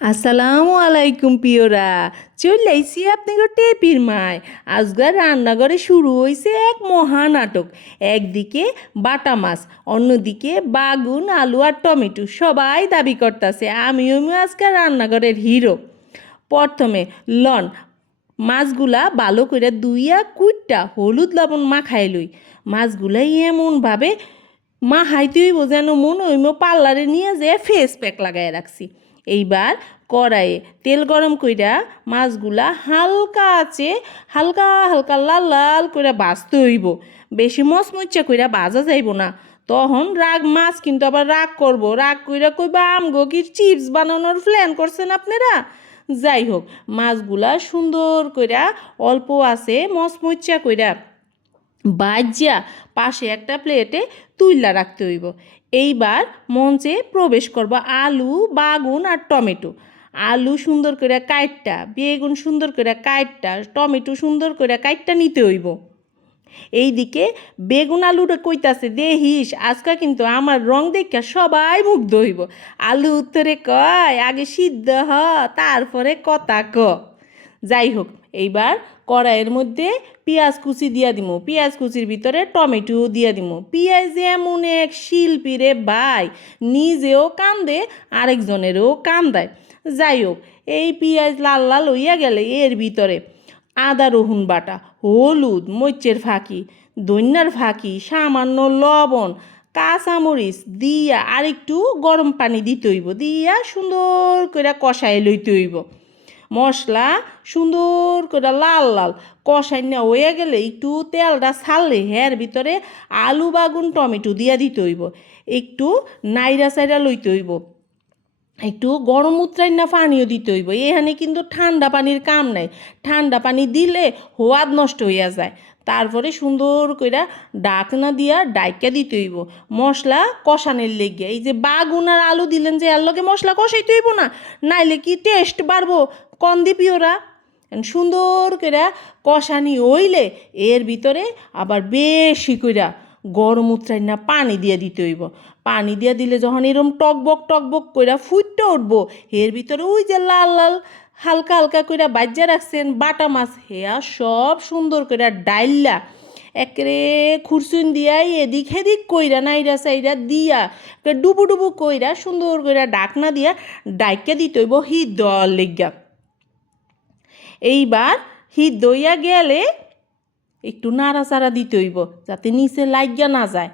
আসসালামু আলাইকুম পিওরা। চলে আইসি আপনাকে টেপির মায়। আজকাল রান্নাঘরে শুরু হয়েছে এক মহানাটক। একদিকে বাটা মাছ, অন্যদিকে বাগুন, আলু আর টমেটো। সবাই দাবি করতেছে আমিও আজকাল রান্নাঘরের হিরো। প্রথমে লন মাছগুলা ভালো করে দুইয়া কুইটটা হলুদ লবণ মাখাই লই। মাছগুলা এমনভাবে মাখাইতে হইব যেন মনে হইম পার্লারে নিয়ে যেয়ে ফেস প্যাক লাগাই রাখছি। এইবার কড়াইয়ে তেল গরম কইরা মাছগুলা হালকা আছে হালকা হালকা লাল লাল করে ভাজতে হইব। বেশি মচমচা কইরা ভাজা যাইব না, তখন রাগ মাছ কিন্তু আবার রাগ করব। রাগ কইরা কইবা আমগো কি চিপস বানানোর প্ল্যান করছেন আপনারা। যাই হোক, মাছগুলা সুন্দর কইরা অল্প আছে মচমচা কইরা বাজ্যা পাশে একটা প্লেটে তুইলা রাখতে হইব। এইবার মঞ্চে প্রবেশ করব আলু, বাগুন আর টমেটো। আলু সুন্দর করে কাইটটা, বেগুন সুন্দর করে কাইটটা, টমেটো সুন্দর করে কাইটটা নিতে হইব। এইদিকে বেগুন আলুটা কইতাছে দেহিস আজকা কিন্তু আমার রং দেখা সবাই মুগ্ধ হইব। আলু উত্তরে কয় আগে সিদ্ধ হ, তারপরে কথা ক। যাই হোক, এইবার কড়াইয়ের মধ্যে পেঁয়াজ কুচি দিয়া দিব। পেঁয়াজ কুচির ভিতরে টমেটো দিয়া দিব। পেঁয়াজ এমন এক শিল্পী রে ভাই, নিজেও কান্দে আরেকজনেরও কান্দায়। যাই হোক, এই পেঁয়াজ লাল লাল হইয়া গেলে এর ভিতরে আদা রসুন বাটা, হলুদ, মরিচের ফাঁকি, ধনিয়ার ফাঁকি, সামান্য লবণ, কাঁচামরিচ দিয়া আরেকটু গরম পানি দিতে হইব। দিয়া সুন্দর করে কষাই লইতে হইব। মশলা সুন্দর করে লাল লাল কষাই না হয়ে গেলে একটু তেলটা ছাড়লে এর ভিতরে আলু, বাগুন, টমেটো দিয়া দিতে হইব। একটু নাইরা সাইরা লইতে হইব। একটু গরম উতরাই না পানিও দিতে হইব। এখানে কিন্তু ঠান্ডা পানির কাম নাই। ঠান্ডা পানি দিলে হোয়াদ নষ্ট হইয়া যায়। তারপরে সুন্দর কইরা ডাকনা দিয়া ডাইকা দিতে হইব মশলা কষানোর লেগে। এই যে বাগুন আর আলু দিলেন যে এর লগে মশলা কষাইতে হইব না, নাইলে কি টেস্ট বাড়বো কন দিবি ওরা। সুন্দর কইরা কষানি হইলে এর ভিতরে আবার বেশি কইরা গরম উতরাই না পানি দিয়ে দিতে হইব। পানি দিয়ে দিলে যখন এরম টকবক টকবক কইরা ফুটতে উঠবো, এর ভিতরে ওই যে লাল লাল হালকা হালকা কইরা বাজ্যা রাখছেন বাটা মাছ, হেয়া সব সুন্দর কইরা ডাইল্লা একেরে খুরসুন দিয়া এদিক হেদিক কইরা নাইরা সাইরা দিয়া ডুবু ডুবু কইরা সুন্দর কইরা ডাকনা দিয়া ডাইকা দিতে হইব হিট দেওয়ার লেগা। এইবার হিট দইয়া গেলে একটু নাড়াচাড়া দিতে হইব যাতে নিচে লাগিয়া না যায়।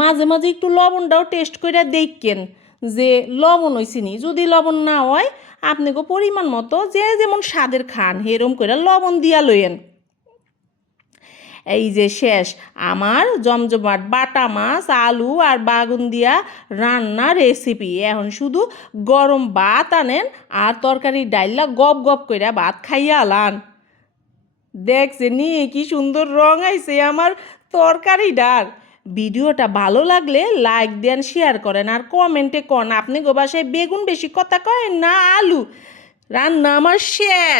মাঝে মাঝে একটু লবণটাও টেস্ট করে দেখেন যে লবণ হয়েছে নি। যদি লবণ না হয় আপনাকে পরিমাণ মতো যে যেমন স্বাদের খান এরম করে লবণ দিয়া লইয়েন। এই যে শেষ আমার জমজমাট বাটা মাছ, আলু আর বাগুন দিয়া রান্না রেসিপি। এখন শুধু গরম ভাত আনেন আর তরকারি ডাইলা গপ গপ কইরা ভাত খাইয়া আলান। দেখছেন নি কি সুন্দর রং আইছে আমার তরকারিটার। ভিডিওটা ভালো লাগলে লাইক দেন, শেয়ার করেন আর কমেন্টে কন আপনি গো বাসায় বেগুন বেশি কথা কয়েন না আলু। রান্না আমার শেষ।